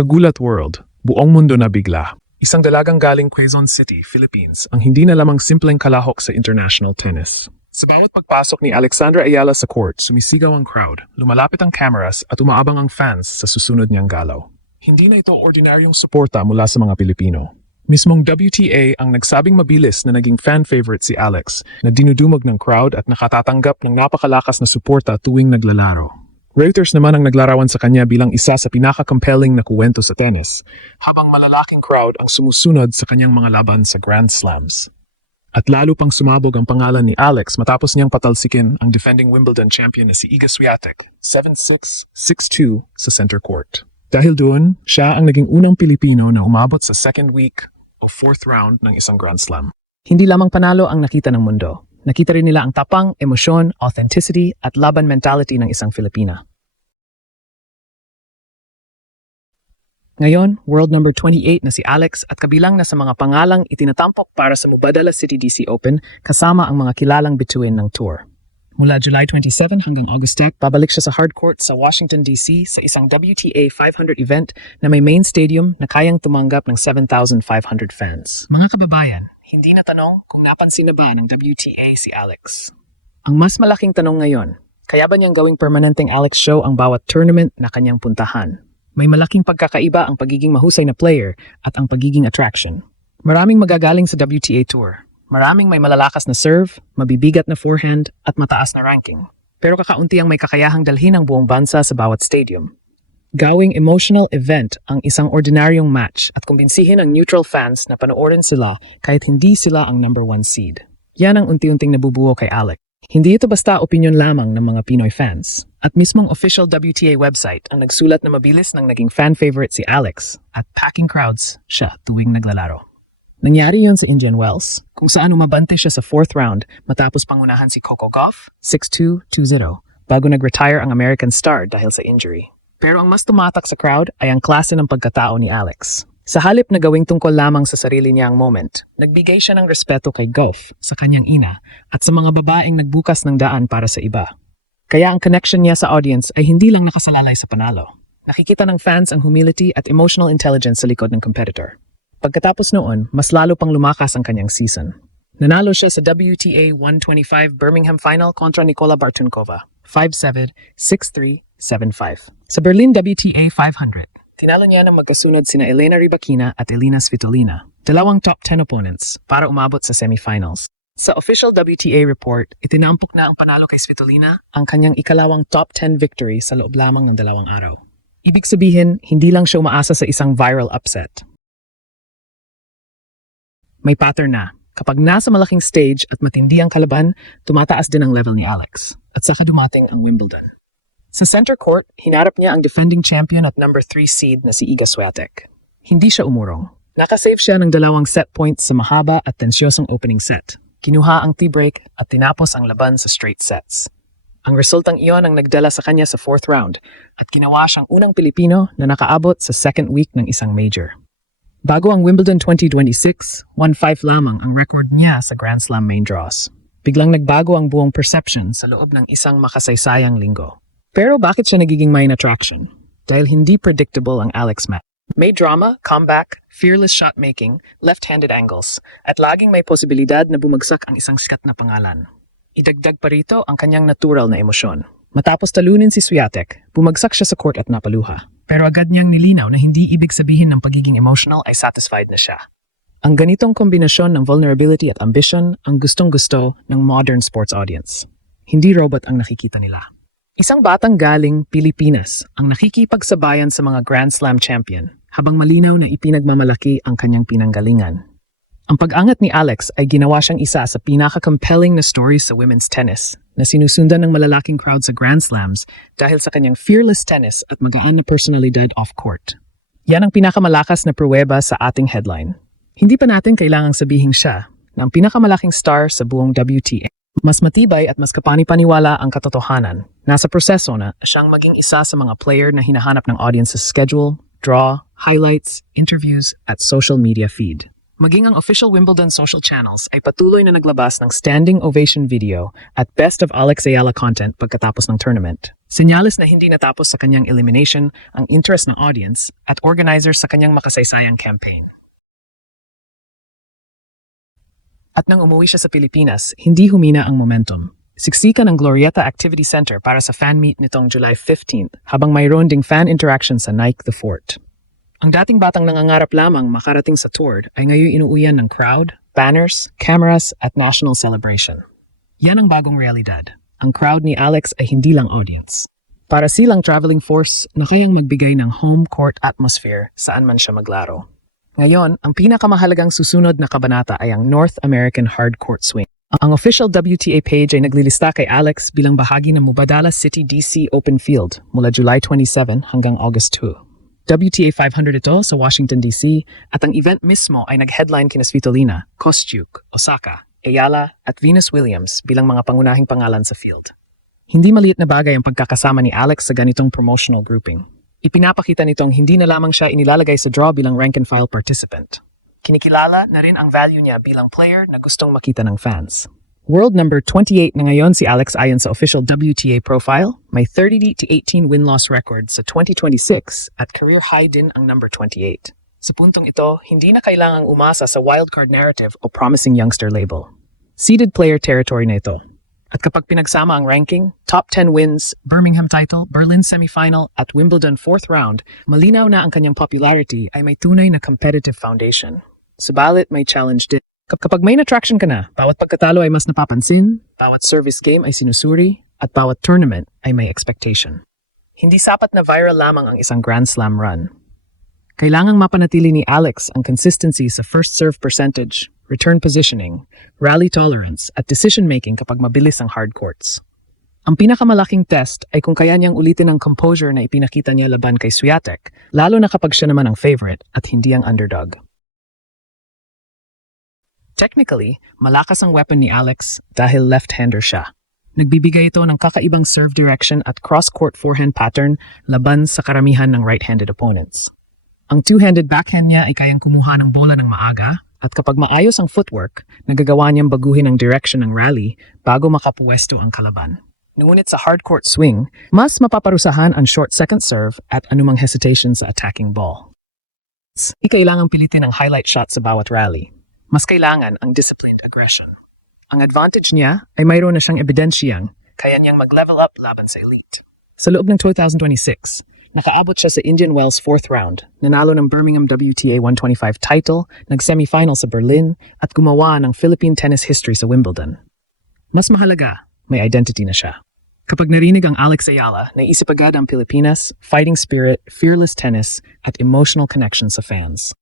Kagulat World, buong mundo na bigla. Isang dalagang galing Quezon City, Philippines, ang hindi na lamang simpleng kalahok sa international tennis. Sa bawat pagpasok ni Alexandra Ayala sa court, sumisigaw ang crowd, lumalapit ang cameras at umaabang ang fans sa susunod niyang galaw. Hindi na ito ordinaryong suporta mula sa mga Pilipino. Mismong WTA ang nagsabing mabilis na naging fan favorite si Alex, na dinudumog ng crowd at nakatatanggap ng napakalakas na suporta tuwing naglalaro. Reuters naman ang naglarawan sa kanya bilang isa sa pinaka-compelling na kuwento sa tennis, habang malalaking crowd ang sumusunod sa kanyang mga laban sa Grand Slams. At lalo pang sumabog ang pangalan ni Alex matapos niyang patalsikin ang defending Wimbledon champion na si Iga Swiatek, 7-6, 6-2 sa center court. Dahil doon, siya ang naging unang Pilipino na umabot sa second week o fourth round ng isang Grand Slam. Hindi lamang panalo ang nakita ng mundo. Nakita rin nila ang tapang, emosyon, authenticity at laban mentality ng isang Filipina. Ngayon, world number 28 na si Alex at kabilang na sa mga pangalang itinatampok para sa Mubadala City DC Open kasama ang mga kilalang bituin ng tour. Mula July 27 hanggang August 10, babalik siya sa hard court sa Washington, D.C. sa isang WTA 500 event na may main stadium na kayang tumanggap ng 7,500 fans. Mga kababayan, hindi na tanong kung napansin na ba ng WTA si Alex. Ang mas malaking tanong ngayon, kaya ba niyang gawing permanenteng Alex show ang bawat tournament na kanyang puntahan? May malaking pagkakaiba ang pagiging mahusay na player at ang pagiging attraction. Maraming magagaling sa WTA Tour. Maraming may malalakas na serve, mabibigat na forehand at mataas na ranking. Pero kakaunti ang may kakayahang dalhin ang buong bansa sa bawat stadium. Gawing emotional event ang isang ordinaryong match at kumbinsihin ang neutral fans na panoorin sila kahit hindi sila ang number 1 seed. Yan ang unti-unting nabubuo kay Alex. Hindi ito basta opinyon lamang ng mga Pinoy fans. At mismong official WTA website ang nagsulat na mabilis nang naging fan favorite si Alex at packing crowds siya tuwing naglalaro. Nangyari yon sa Indian Wells, kung saan umabante siya sa fourth round matapos pangunahan si Coco Gauff, 6-2, 2-0, bago nag-retire ang American star dahil sa injury. Pero ang mas tumatak sa crowd ay ang klase ng pagkatao ni Alex. Sa halip na gawing tungkol lamang sa sarili niya ang moment, nagbigay siya ng respeto kay Gauff, sa kanyang ina, at sa mga babaeng nagbukas ng daan para sa iba. Kaya ang connection niya sa audience ay hindi lang nakasalalay sa panalo. Nakikita ng fans ang humility at emotional intelligence sa likod ng competitor. Pagkatapos noon, mas lalo pang lumakas ang kanyang season. Nanalo siya sa WTA 125 Birmingham Final kontra Nicola Bartunkova, 5-7, 6-3, 7-5. Sa Berlin WTA 500, tinalo niya ng magkasunod sina Elena Rybakina at Elina Svitolina, dalawang top 10 opponents, para umabot sa semifinals. Sa official WTA report, itinampok na ang panalo kay Svitolina ang kanyang ikalawang top 10 victory sa loob lamang ng 2 araw. Ibig sabihin, hindi lang siya umaasa sa isang viral upset. May pattern na. Kapag nasa malaking stage at matindi ang kalaban, tumataas din ang level ni Alex. At saka dumating ang Wimbledon. Sa center court, hinarap niya ang defending champion at number 3 seed na si Iga Swiatek. Hindi siya umurong. Nakasave siya ng 2 set points sa mahaba at tensyosong opening set. Kinuha ang tie-break at tinapos ang laban sa straight sets. Ang resultang iyon ang nagdala sa kanya sa fourth round at ginawa siyang unang Pilipino na nakaabot sa second week ng isang major. Bago ang Wimbledon 2026, 1-5 lamang ang record niya sa Grand Slam main draws. Biglang nagbago ang buong perception sa loob ng isang makasaysayang linggo. Pero bakit siya nagiging main attraction? Dahil hindi predictable ang Alex match. May drama, comeback, fearless shot-making, left-handed angles, at laging may posibilidad na bumagsak ang isang sikat na pangalan. Idagdag pa rito ang kanyang natural na emosyon. Matapos talunin si Swiatek, bumagsak siya sa court at napaluha. Pero agad niyang nilinaw na hindi ibig sabihin ng pagiging emotional ay satisfied na siya. Ang ganitong kombinasyon ng vulnerability at ambition ang gustong-gusto ng modern sports audience. Hindi robot ang nakikita nila. Isang batang galing Pilipinas ang nakikipagsabayan sa mga Grand Slam champion habang malinaw na ipinagmamalaki ang kanyang pinanggalingan. Ang pag-angat ni Alex ay ginawa siyang isa sa pinaka-compelling na stories sa women's tennis na sinusundan ng malalaking crowd sa Grand Slams dahil sa kanyang fearless tennis at magaan na personalidad off-court. Yan ang pinakamalakas na pruweba sa ating headline. Hindi pa natin kailangang sabihin siya na ang pinakamalaking star sa buong WTA. Mas matibay at mas kapani-paniwala ang katotohanan. Nasa proseso na siyang maging isa sa mga player na hinahanap ng audience sa schedule, draw, highlights, interviews at social media feed. Maging ang official Wimbledon social channels ay patuloy na naglabas ng standing ovation video at best of Alex Ayala content pagkatapos ng tournament. Senyales na hindi natapos sa kanyang elimination ang interest ng audience at organizer sa kanyang makasaysayang campaign. At nang umuwi siya sa Pilipinas, hindi humina ang momentum. Siksikan ang Glorieta Activity Center para sa fan meet nitong July 15th habang mayroon ding fan interaction sa Nike The Fort. Ang dating batang nangangarap lamang makarating sa tour ay ngayon inuuyan ng crowd, banners, cameras at national celebration. Yan ang bagong realidad. Ang crowd ni Alex ay hindi lang audience. Para silang traveling force na kayang magbigay ng home court atmosphere saan man siya maglaro. Ngayon, ang pinakamahalagang susunod na kabanata ay ang North American Hardcourt Swing. Ang official WTA page ay naglilista kay Alex bilang bahagi ng Mubadala City DC Open Field mula July 27 hanggang August 2. WTA 500 ito sa Washington DC at ang event mismo ay nag-headline kina Svitolina, Kostyuk, Osaka, Ayala at Venus Williams bilang mga pangunahing pangalan sa field. Hindi maliit na bagay ang pagkakasama ni Alex sa ganitong promotional grouping. Ipinapakita nitong hindi na lamang siya inilalagay sa draw bilang rank-and-file participant. Kinikilala na rin ang value niya bilang player na gustong makita ng fans. World number 28 na ngayon si Alex ayon sa official WTA profile, may 30-18 win-loss record sa 2026 at career high din ang number 28. Sa puntong ito, hindi na kailangang umasa sa wildcard narrative o promising youngster label. Seeded player territory na ito. At kapag pinagsama ang ranking, top 10 wins, Birmingham title, Berlin semifinal at Wimbledon 4th round, malinaw na ang kanyang popularity ay may tunay na competitive foundation. Subalit may challenge din. Kapag main attraction ka na, bawat pagkatalo ay mas napapansin, bawat service game ay sinusuri, at bawat tournament ay may expectation. Hindi sapat na viral lamang ang isang Grand Slam run. Kailangang mapanatili ni Alex ang consistency sa first serve percentage, return positioning, rally tolerance at decision-making kapag mabilis ang hard courts. Ang pinakamalaking test ay kung kaya niyang ulitin ang composure na ipinakita niya laban kay Swiatek, lalo na kapag siya naman ang favorite at hindi ang underdog. Technically, malakas ang weapon ni Alex dahil left-hander siya. Nagbibigay ito ng kakaibang serve direction at cross-court forehand pattern laban sa karamihan ng right-handed opponents. Ang two-handed backhand niya ay kayang kumuha ng bola ng maaga at kapag maayos ang footwork, nagagawa niyang baguhin ang direction ng rally bago makapuwesto ang kalaban. Ngunit sa hardcourt swing, mas mapaparusahan ang short second serve at anumang hesitation sa attacking ball. Hindi kailangang pilitin ang highlight shot sa bawat rally. Mas kailangan ang disciplined aggression. Ang advantage niya ay mayroon na siyang ebidensyang kaya niyang mag-level up laban sa elite. Sa loob ng 2026, nakaabot siya sa Indian Wells 4th round, nanalo ng Birmingham WTA 125 title, nag-semifinal sa Berlin, at gumawa ng Philippine tennis history sa Wimbledon. Mas mahalaga, may identity na siya. Kapag narinig ang Alex Ayala, naisip agad ang Pilipinas, fighting spirit, fearless tennis, at emotional connection sa fans.